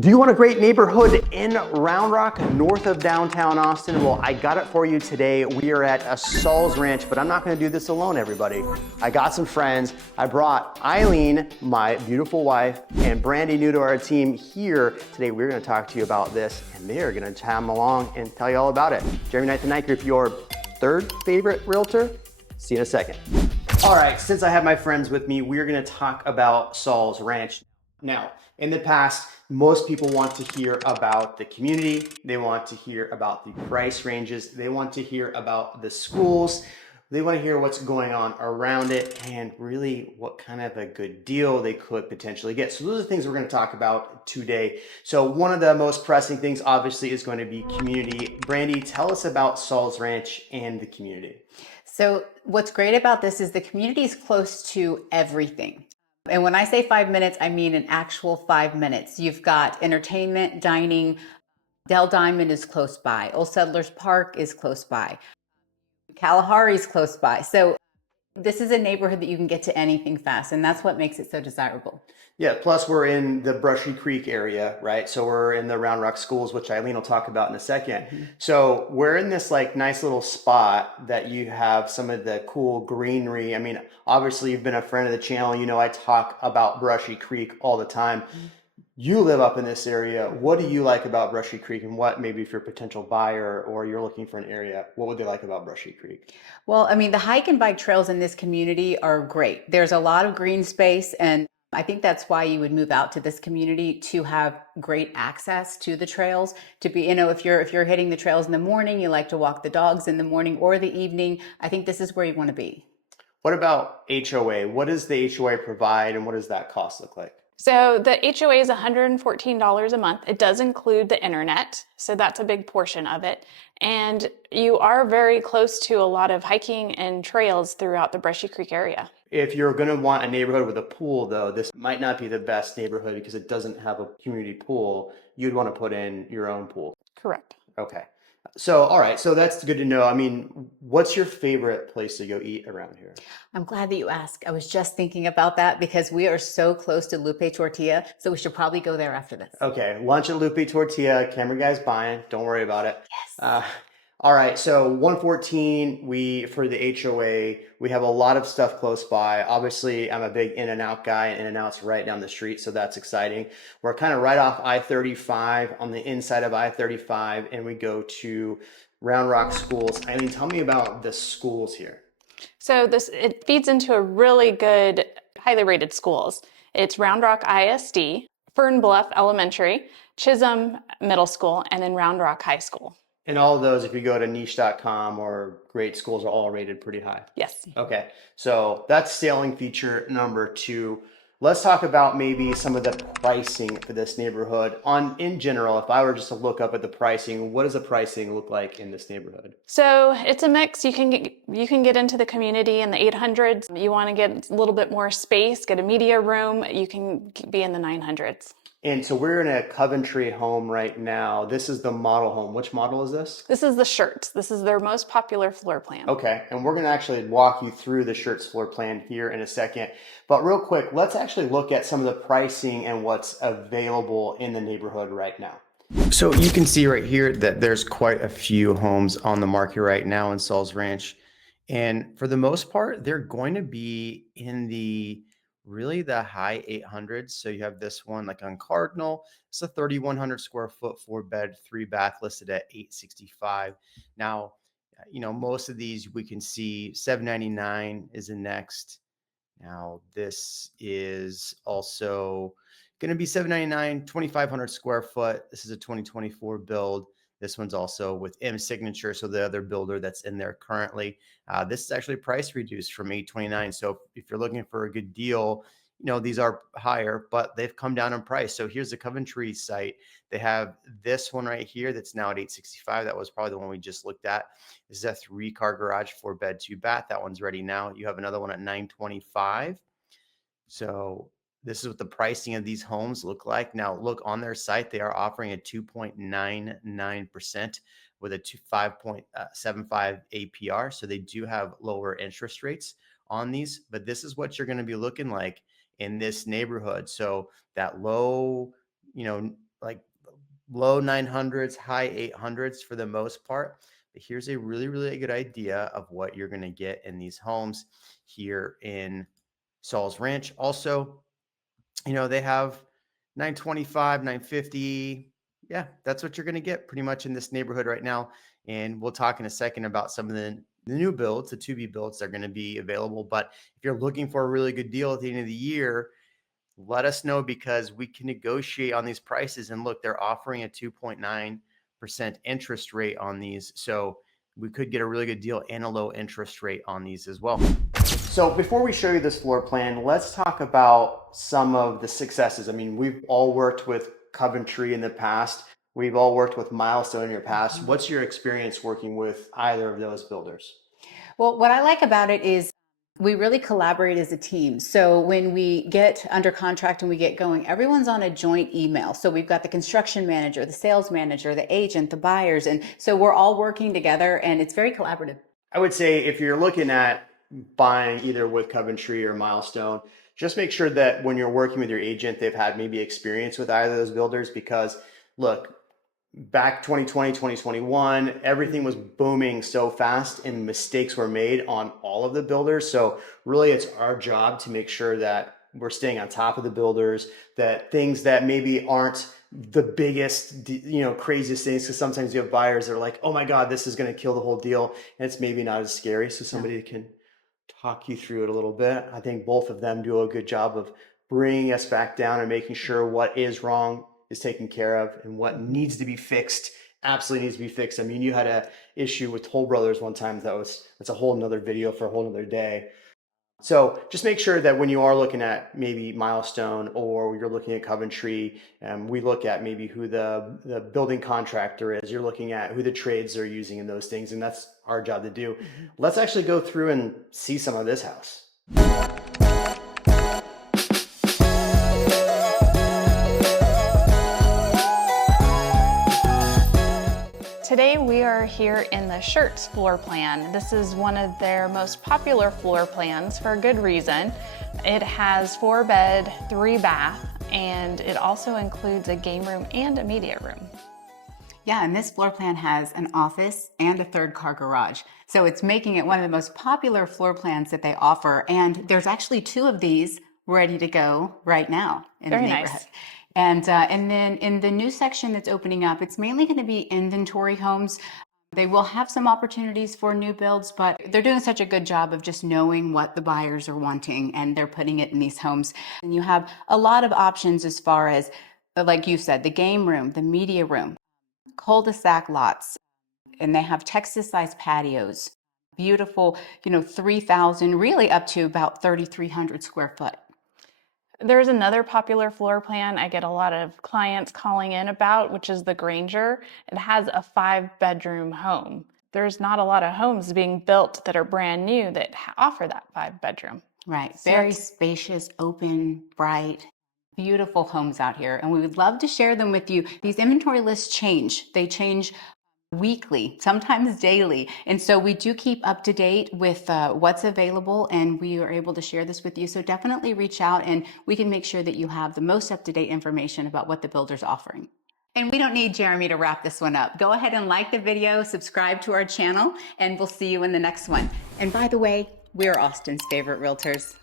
Do you want a great neighborhood in Round Rock, north of downtown Austin? Well, I got it for you today. We are at a Sauls Ranch, but I'm not gonna do this alone, everybody. I got some friends. I brought Eileen, my beautiful wife, and Brandy, new to our team, here. Today, we're gonna talk to you about this, and they're gonna come along and tell you all about it. Jeremy Knight, the Night Group, your third favorite realtor. See you in a second. All right, since I have my friends with me, we're gonna talk about Sauls Ranch. Now, in the past, most people want to hear about the community. They want to hear about the price ranges. They want to hear about the schools. They want to hear what's going on around it and really what kind of a good deal they could potentially get. So those are the things we're going to talk about today. So one of the most pressing things obviously is going to be community. Brandy, tell us about Sauls Ranch and the community. So what's great about this is the community is close to everything. And when I say 5 minutes, I mean an actual 5 minutes. You've got entertainment, dining. Dell Diamond is close by. Old Settlers Park is close by. Kalahari's close by. So this is a neighborhood that you can get to anything fast, and that's what makes it so desirable. Yeah, plus we're in the Brushy Creek area, right? So we're in the Round Rock schools, which Eileen will talk about in a second. So we're in this like nice little spot that you have some of the cool greenery. I mean, obviously you've been a friend of the channel. You know, I talk about Brushy Creek all the time. You live up in this area. What do you like about Brushy Creek, and what maybe if you're a potential buyer or you're looking for an area, what would they like about Brushy Creek? Well, I mean, the hike and bike trails in this community are great. There's a lot of green space, and I think that's why you would move out to this community, to have great access to the trails, to be, if you're hitting the trails in the morning, you like to walk the dogs in the morning or the evening, I think this is where you want to be. What about HOA? What does the HOA provide, and what does that cost look like? So the HOA is $114 a month. It does include the internet, so that's a big portion of it. And you are very close to a lot of hiking and trails throughout the Brushy Creek area. If you're going to want a neighborhood with a pool, though, this might not be the best neighborhood because it doesn't have a community pool. You'd want to put in your own pool. Correct. Okay. So, all right. So that's good to know. I mean, what's your favorite place to go eat around here? I'm glad that you asked. I was just thinking about that because we are so close to Lupe Tortilla, so we should probably go there after this. Okay. Lunch at Lupe Tortilla. Camera guy's buying. Don't worry about it. Yes. All right, so 114, for the HOA, we have a lot of stuff close by. Obviously, I'm a big In-N-Out guy, and In-N-Out's right down the street, so that's exciting. We're kind of right off I-35, on the inside of I-35, and we go to Round Rock Schools. Eileen, tell me about the schools here. So it feeds into a really good, highly rated schools. It's Round Rock ISD, Fern Bluff Elementary, Chisholm Middle School, and then Round Rock High School. And all of those, if you go to niche.com or great schools, are all rated pretty high. Yes. Okay, so that's sailing feature number 2. Let's talk about maybe some of the pricing for this neighborhood. In general, if I were just to look up at the pricing, what does the pricing look like in this neighborhood? So it's a mix. You can get into the community in the 800s. You want to get a little bit more space, get a media room, you can be in the 900s. And so we're in a Coventry home right now. This is the model home. Which model is this? This is the Shirts. This is their most popular floor plan. Okay, and we're going to actually walk you through the Shirts floor plan here in a second. But real quick, let's actually look at some of the pricing and what's available in the neighborhood right now. So you can see right here that there's quite a few homes on the market right now in Sauls Ranch. And for the most part, they're going to be in the high 800s. So you have this one like on Cardinal. It's a 3,100 square foot, 4-bed, 3-bath, listed at $865. Now, most of these we can see $799 is the next. Now this is also going to be $799, 2,500 square foot. This is a 2024 build. This one's also with M Signature, so the other builder that's in there currently. This is actually price reduced from $829. So if you're looking for a good deal, these are higher, but they've come down in price. So here's the Coventry site. They have this one right here that's now at $865. That was probably the one we just looked at. This is a 3-car garage, 4-bed, 2-bath. That one's ready now. You have another one at $925. So this is what the pricing of these homes look like. Now, look on their site, they are offering a 2.99% with a 5.75 APR. So they do have lower interest rates on these, but this is what you're going to be looking like in this neighborhood. So that low, like low 900s, high 800s for the most part. But here's a really, really good idea of what you're going to get in these homes here in Sauls Ranch. Also, they have 925, 950. Yeah, that's what you're going to get pretty much in this neighborhood right now. And we'll talk in a second about some of the new builds, the to-be builds that are going to be available. But if you're looking for a really good deal at the end of the year, let us know because we can negotiate on these prices. And look, they're offering a 2.9% interest rate on these. So we could get a really good deal and a low interest rate on these as well. So before we show you this floor plan, let's talk about some of the successes. I mean, we've all worked with Coventry in the past. We've all worked with Milestone in your past. What's your experience working with either of those builders? Well, what I like about it is we really collaborate as a team. So when we get under contract and we get going, everyone's on a joint email. So we've got the construction manager, the sales manager, the agent, the buyers. And so we're all working together and it's very collaborative. I would say if you're looking at buying either with Coventry or Milestone, just make sure that when you're working with your agent, they've had maybe experience with either of those builders because look, back 2020, 2021, everything was booming so fast and mistakes were made on all of the builders. So really it's our job to make sure that we're staying on top of the builders, that things that maybe aren't the biggest, craziest things, because sometimes you have buyers that are like, oh my God, this is going to kill the whole deal. And it's maybe not as scary. So somebody can talk you through it a little bit. I think both of them do a good job of bringing us back down and making sure what is wrong is taken care of and what needs to be fixed absolutely needs to be fixed. I mean, you had a issue with Toll Brothers one time that's a whole nother video for a whole nother day. So just make sure that when you are looking at maybe Milestone or you're looking at Coventry, we look at maybe who the building contractor is. You're looking at who the trades are using in those things, and that's our job to do. Let's actually go through and see some of this house. Today we are here in the Shirts floor plan. This is one of their most popular floor plans for a good reason. It has 4-bed, 3-bath, and it also includes a game room and a media room. Yeah, and this floor plan has an office and a 3rd-car garage. So it's making it one of the most popular floor plans that they offer. And there's actually 2 of these ready to go right now in the neighborhood. Nice. And then in the new section that's opening up, it's mainly going to be inventory homes. They will have some opportunities for new builds, but they're doing such a good job of just knowing what the buyers are wanting, and they're putting it in these homes. And you have a lot of options as far as, like you said, the game room, the media room, cul-de-sac lots, and they have Texas-sized patios, beautiful, 3,000, really up to about 3,300 square foot. There's another popular floor plan I get a lot of clients calling in about, which is the Granger. It has a 5-bedroom home. There's not a lot of homes being built that are brand new that offer that 5-bedroom. Right, very spacious, open, bright, beautiful homes out here. And we would love to share them with you. These inventory lists change. They change weekly, sometimes daily. And so we do keep up to date with what's available, and we are able to share this with you. So definitely reach out and we can make sure that you have the most up-to-date information about what the builder's offering. And we don't need Jeremy to wrap this one up. Go ahead and like the video, subscribe to our channel, and we'll see you in the next one. And by the way, we're Austin's favorite realtors.